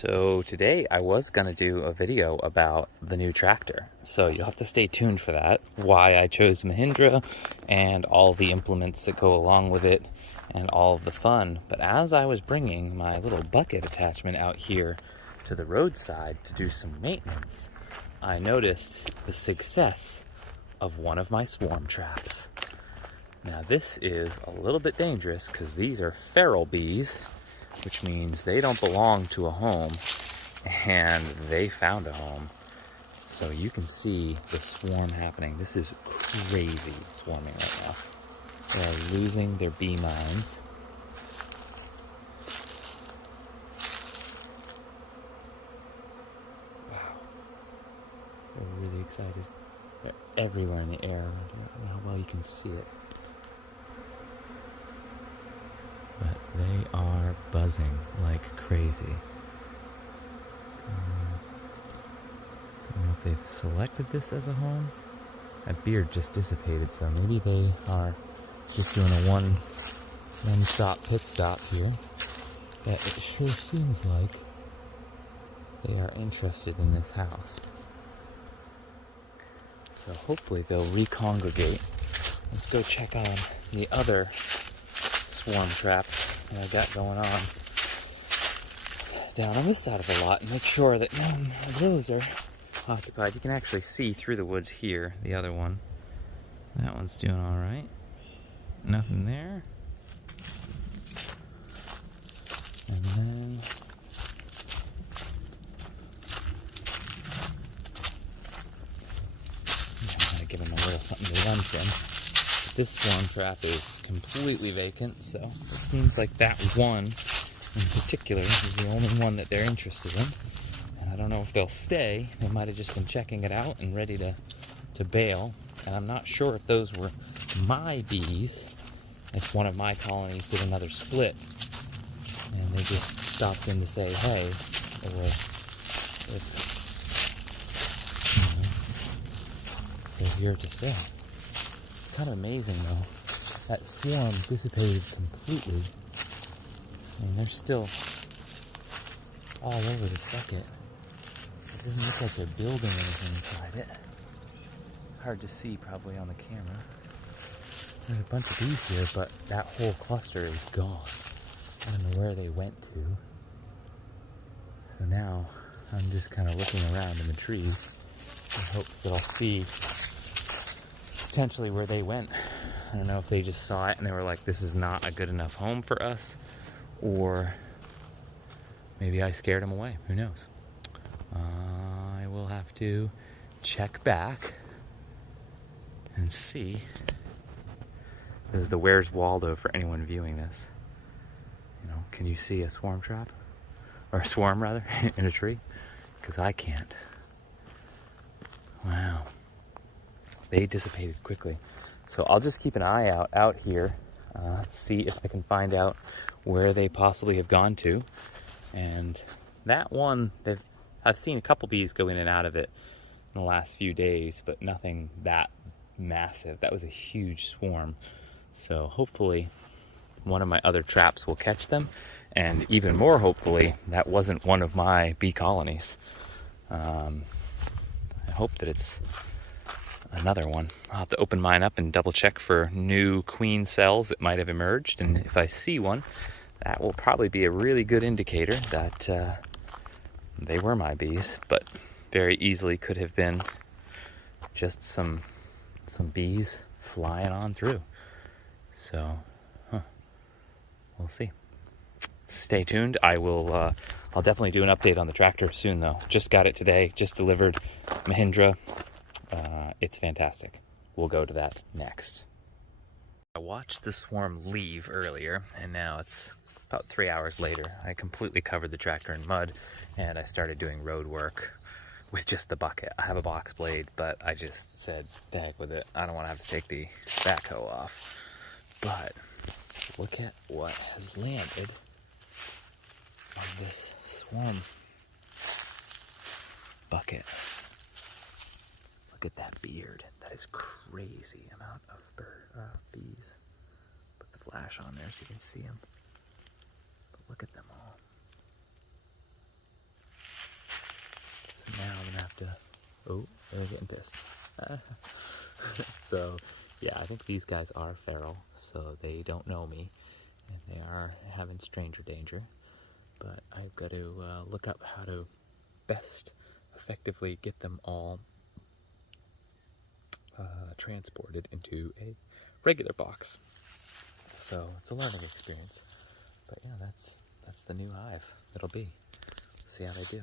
So today I was gonna do a video about the new tractor, so you'll have to stay tuned for that. Why I chose Mahindra and all the implements that go along with it and all of the fun. But as I was bringing my little bucket attachment out here to the roadside to do some maintenance, I noticed the success of one of my swarm traps. Now this is a little bit dangerous because these are feral bees, which means they don't belong to a home, and they found a home. So you can see the swarm happening. This is crazy swarming right now. They are losing their bee minds. Wow. They're really excited. They're everywhere in the air. I don't know how well you can see it. But they are buzzing like crazy. I don't know if they've selected this as a home. That beard just dissipated, so maybe they are just doing a one-stop pit stop here. But it sure seems like they are interested in this house. So hopefully they'll recongregate. Let's go check on the other swarm traps that I got going on down on this side of the lot and make sure that none of those are occupied. You can actually see through the woods here, the other one. That one's doing all right. Nothing there. And then I'm gonna give him a little something to lunch in. This swarm trap is completely vacant, so it seems like that one in particular is the only one that they're interested in. And I don't know if they'll stay. They might have just been checking it out and ready to bail. And I'm not sure if those were my bees, if one of my colonies did another split and they just stopped in to say hey, or if they're here to stay. Kind of amazing though. That swarm dissipated completely. I mean, they're still all over this bucket. It doesn't look like they're building anything inside it. Hard to see probably on the camera. There's a bunch of bees here, but that whole cluster is gone. I don't know where they went to. So now I'm just kind of looking around in the trees in hopes that I'll see potentially where they went. I don't know if they just saw it and they were like, this is not a good enough home for us, or maybe I scared them away. Who knows? I will have to check back and see. This is the Where's Waldo for anyone viewing this. You know, can you see a swarm trap? Or a swarm rather, in a tree? Because I can't. Wow. They dissipated quickly. So I'll just keep an eye out here, see if I can find out where they possibly have gone to. And that one, I've seen a couple bees go in and out of it in the last few days, but nothing that massive. That was a huge swarm. So hopefully one of my other traps will catch them. And even more hopefully, that wasn't one of my bee colonies. I hope that it's another one. I'll have to open mine up and double check for new queen cells that might have emerged, and if I see one, that will probably be a really good indicator that they were my bees, but very easily could have been just some bees flying on through. So we'll see. Stay tuned. I'll definitely do an update on the tractor soon though. Just got it today, just delivered. Mahindra. It's fantastic. We'll go to that next. I watched the swarm leave earlier, and now it's about 3 hours later. I completely covered the tractor in mud, and I started doing road work with just the bucket. I have a box blade, but I just said, the heck with it. I don't want to have to take the backhoe off. But look at what has landed on this swarm bucket. Look at that beard. That is crazy amount of bees. Put the flash on there so you can see them. But look at them all. Oh, they're getting pissed. So, yeah, I think these guys are feral, so they don't know me, and they are having stranger danger. But I've got to look up how to best effectively get them all transported into a regular box. So it's a learning experience. But yeah, that's the new hive. It'll be. See how they do.